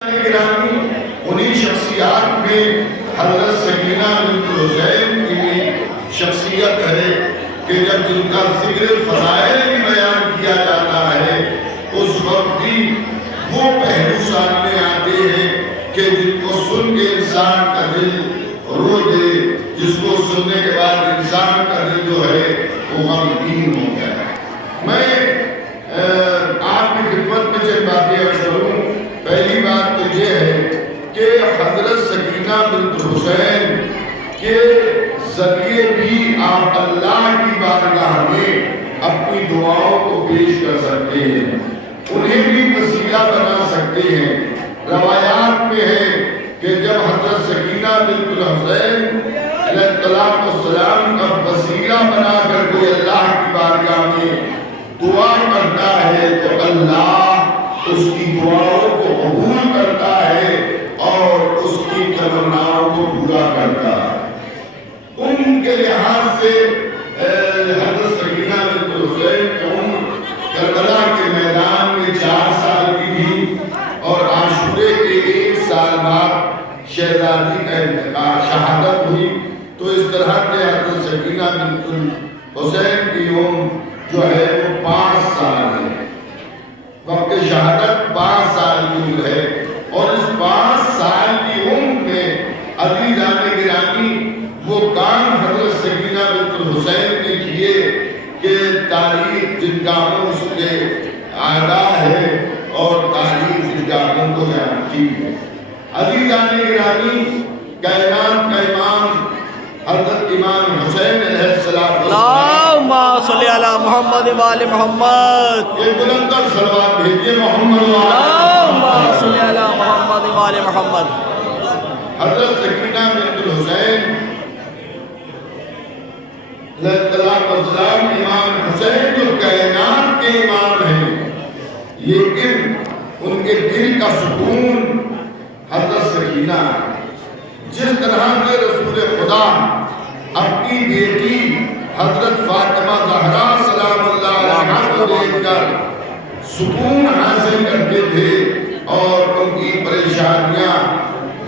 گرامی انہی شخصیات میں حضرت سکینہ بنت حسین کی بھی شخصیت ہے کہ جب جن کا ذکر فضائل بھی بیان کیا جاتا ہے اس وقت بھی وہ پہلو سامنے آتے ہیں کہ جن کو سن کے انسان کا دل رو دے، جس کو سننے کے بعد انسان کا دل جو ہے وہ غمگین ہو گیا۔ میں آپ کی خدمت میں چند باتیں عرض کروں۔ پہلی بات تو یہ ہے کہ حضرت سکینہ بنت حسین کے ذریعے بھی آپ اللہ کی بارگاہ میں اپنی دعاؤں کو پیش کر سکتے ہیں، انہیں بھی وسیلہ بنا سکتے ہیں۔ روایات میں ہے کہ جب حضرت سکینہ بنت حسین علیہ السلام کا وسیلہ بنا کر کوئی اللہ کی بارگاہ میں دعا کرتا ہے تو اللہ اس کی دعاؤں کو قبول کرتا ہے اور اس کی تمناؤں کو پورا کرتا ہے۔ ان کے لحاظ سے حضرت سکینہ بنت حسین کی عمر کربلا کے میدان میں 4 سال کی تھی اور عاشورے کے 1 سال بعد شہزادی کا انتقال شہادت ہوئی۔ تو اس طرح سے حضرت سکینہ بنت حسین کی عمر جو ہے وہ 5 سال ہے، وقت شہادت 5 سال کی عمر ہے۔ اور اس 5 سال کی عمر میں عزیزان گرامی وہ کام حضرت سکینہ بنت حسین نے کیے کہ تاریخ جن کاموں اس کے آدھا ہے اور تاریخ جن کاموں کو جانتی ہے۔ عزیزان گرامی کائنات کا امام حضرت امام حسین علیہ السلام اللہم صلی علی محمد و آل محمد، ایک بلند تر صلوات بھیجیے محمد اللہم صلی علی محمد و آل محمد۔ حضرت سکینہ بنت حسین علیہ السلام امام حسین جو کائنات کے امام ہیں، لیکن ان کے دل کا سکون حضرت سکینہ ہے۔ جس طرح سے رسول خدا اپنی بیٹی حضرت فاطمہ زہرا سلام اللہ علیہا کو دیکھ کر سکون حاصل کرتے تھے اور ان کی پریشانیاں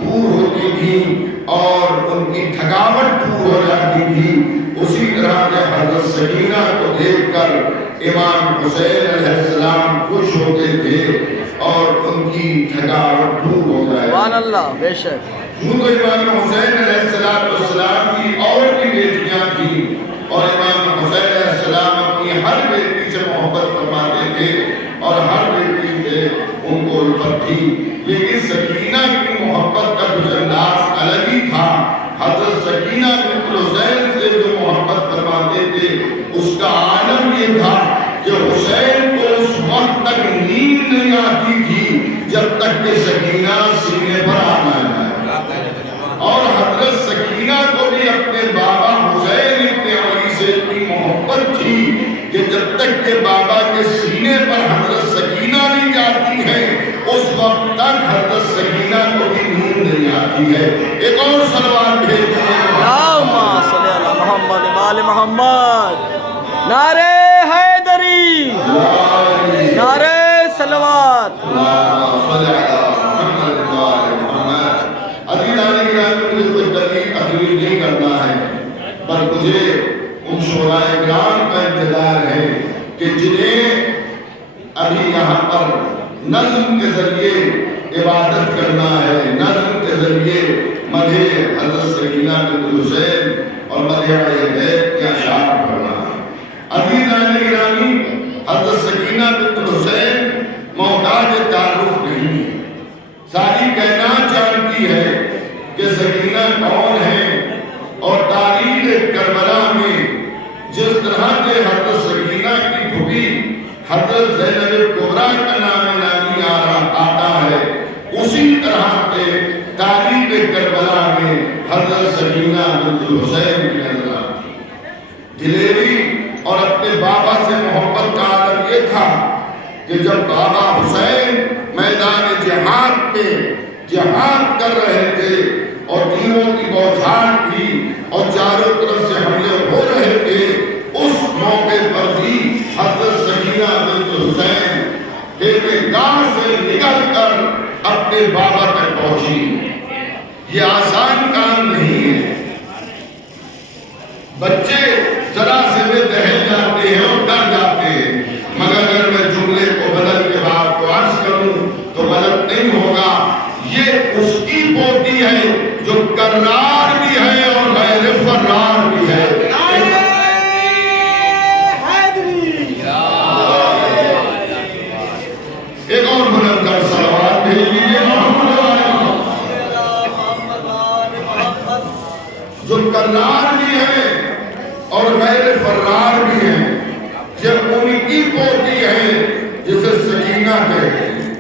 دور ہوتی تھیں اور ان کی تھکاوٹ دور ہو جاتی تھی، اسی طرح سے حضرت سکینہ کو دیکھ کر امام حسین علیہ السلام خوش ہوتے تھے اور ان کی تھکاوٹ دور ہو جائے۔ سبحان اللہ، بے شک۔ یوں تو امام حسین علیہ السلام کی اور بھی بیٹیاں تھیں اور امام حسین علیہ السلام اپنی ہر بیٹی سے محبت فرماتے تھے اور ہر بیٹی سے ان کو الفت تھی، لیکن سکینہ کی محبت کا کچھ انداز الگ ہی تھا۔ حضرت سکینہ بنت حسین سے جو محبت فرماتے تھے اس کا عالم یہ تھا کہ حسین کو اس وقت تک نیند نہیں آتی تھی جب تک کہ سکینہ سینے پر آ جائے، اور حضرت سکینہ کو بھی اپنے بابا حسین ابن علی سے اتنی محبت تھی کہ جب تک کہ بابا کے سینے پر حضرت سکینہ نہیں جاتی ہے اس وقت تک حضرت سکینہ کو بھی نیند نہیں آتی ہے۔ ایک اور صلوات بھیجتے ہیں، اللہم صلی علی محمد و آل محمد۔ نعرہ حیدری، نعرہ صلوات۔ مجھے کوئی تقریر نہیں کرنا ہے، پر مجھے ان شعراء کرام کا انتظار ہے کہ جنہیں ابھی یہاں پر نظم کے ذریعے عبادت کرنا ہے، نظم کے ذریعے مدح حضرت سکینہ بنت حسین اور مدح اہل بیت کے اشعار پڑھنا ہے۔ عزیزان گرامی حضرت سکینہ بنت حسین محتاج تعارف نہیں ہے، ساری کائنات جانتی ہے کہ سکینہ کون ہے، اور تاریخ کربلا میں جس طرح سے حضرت سکینہ کی پھوپھی حضرت زینب کبریٰ کا نام نامی آتا ہے، اسی طرح سے تاریخ کربلا میں حضرت سکینہ بنت حسین کی نظر آتی ہے۔ دلیری اور اپنے بابا سے محبت کا عالم یہ تھا کہ جب بابا حسین میدان جہاد میں جہاد کر رہے تھے اور تیروں کی بوچھار تھی اور چاروں طرف سے حملے ہو رہے تھے، اس موقع پر بھی حضرت سکینہ بنت حسین خیمے گاہ سے نکل کر اپنے اپنے بابا تک پہنچی. یہ آسان کام نہیں ہے. بچے ذرا سے میں دہل جاتے ہیں اور ڈر جاتے ہیں، مگر اگر میں جملے کو بدل کے بات کو عرض کروں تو غلط نہیں ہوگا. یہ اس کی پوتی ہے جو کرار بھی ہے اور غیر فرار بھی ہے. ایک اور بلند کر صلوات بھیج دیجیے جو کرار بھی ہے اور غیر فرار بھی ہے. یہ ان کی پوتی ہے جسے سکینہ کہتے ہیں.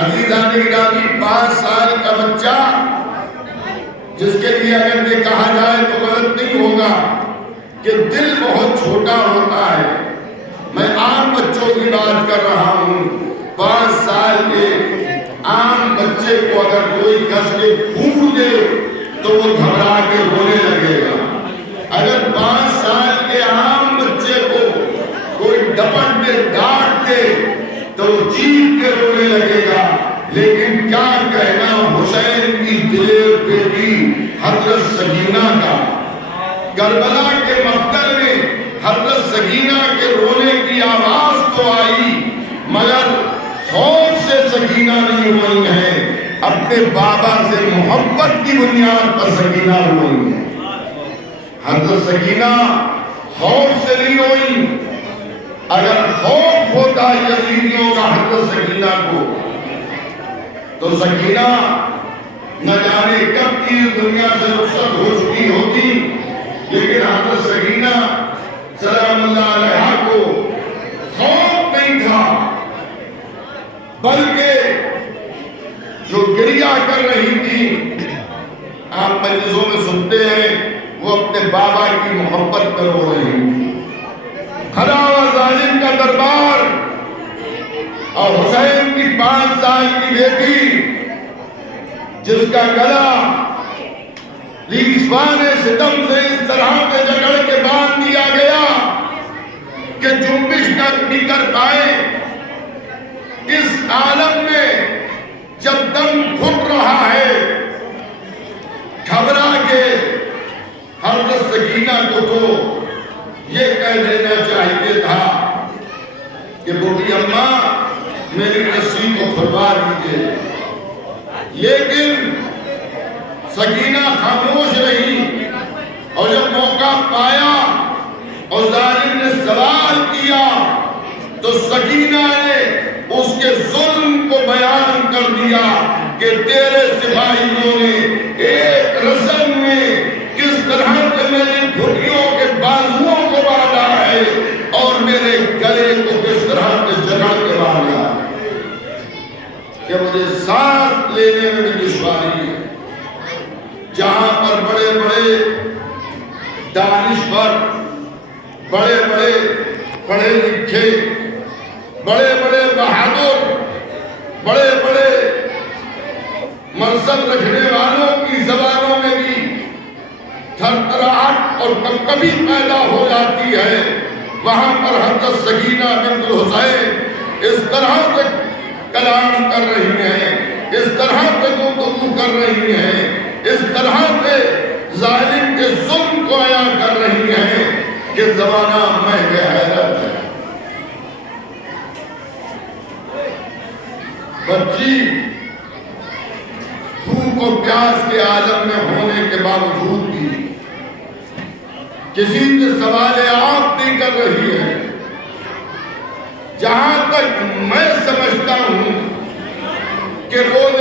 عزیزان گرامی، 5 سال کا بچہ جس کے لیے اگر یہ کہا جائے تو غلط نہیں ہوگا کہ دل بہت چھوٹا ہوتا ہے. میں عام بچوں کی بات کر رہا ہوں. 5 سال کے عام بچے کو اگر کوئی کس کے پھونک دے تو وہ گھبرا کے رونے لگے گا. اگر 5 سال کے عام بچے کو کوئی ڈپٹ دے ڈانٹ دے تو وہ چیخ کے رونے لگے گا. لیکن کیا کہنا حسین کی دلیر بیٹی حضرت سکینہ کا. کربلا کے مقتل میں حضرت سکینہ کے رونے کی آواز تو آئی مگر خوف سے سکینہ نہیں ہوئی ہے، اپنے بابا سے محبت کی بنیاد پر سکینہ ہوئی ہے. حضرت سکینہ خوف سے نہیں ہوئی. اگر خوف ہوتا یزیدیوں کا حضرت سکینہ کو تو سکینہ نہ جانے کب کی دنیا سے رخصت ہو چکی ہوتی. لیکن حضرت سکینہ سلام اللہ علیہ کو خوف نہیں تھا، بلکہ جو گریہ کر رہی تھی. آپ مجلسوں میں سنتے ہیں وہ اپنے بابا کی محبت پر رو رہی تھی. کھڑا ہوا ظالم کا دربار اور حسین کی 5 سال کی بیٹی جس کا گلا لیسوان ستم سے اس طرح سے جکڑ کے باندھ دیا گیا کہ جنبش نہیں کر پائے. اس عالم میں جب دم گھٹ رہا ہے گھبرا کے حضرت سکینہ کو تو یہ کہہ دینا چاہیے تھا کہ بوڑھی اماں میری رسی کو کھلوا دیجیے. لیکن سکینہ خاموش رہی اور جب موقع پایا اور ظالم نے سوال کیا تو سکینہ نے اس کے ظلم کو بیان کر دیا کہ تیرے سپاہیوں نے ایک رسم میں کس طرح سے میری گھٹیوں کے بازوؤں کو باندھا ہے اور میرے گلے کو کس طرح سے جگڑ کے باندھا ہے کہ مجھے سانس لینے میں بھی دشواری ہے. جہاں پر بڑے بڑے دانشور، بڑے بڑے پڑھے لکھے، بڑے بڑے بہادر، بڑے بڑے منصب رکھنے والوں کی زبانوں میں بھی تھرتھراہٹ اور کبھی پیدا ہو جاتی ہے، وہاں پر حضرت سکینہ بنت الحسین اس طرح سے کلام کر رہی ہیں، اس طرح سے گفتگو کر رہی ہیں، اس طرح سے ظالم کے ظلم کو عیاں کر رہی ہیں کہ زمانہ مہنگ حیرت ہے. بچی بھوک و پیاس کے عالم میں ہونے کے باوجود بھی کسی سے سوال آپ نہیں کر رہی ہے. جہاں تک میں سمجھتا ہوں کہ روز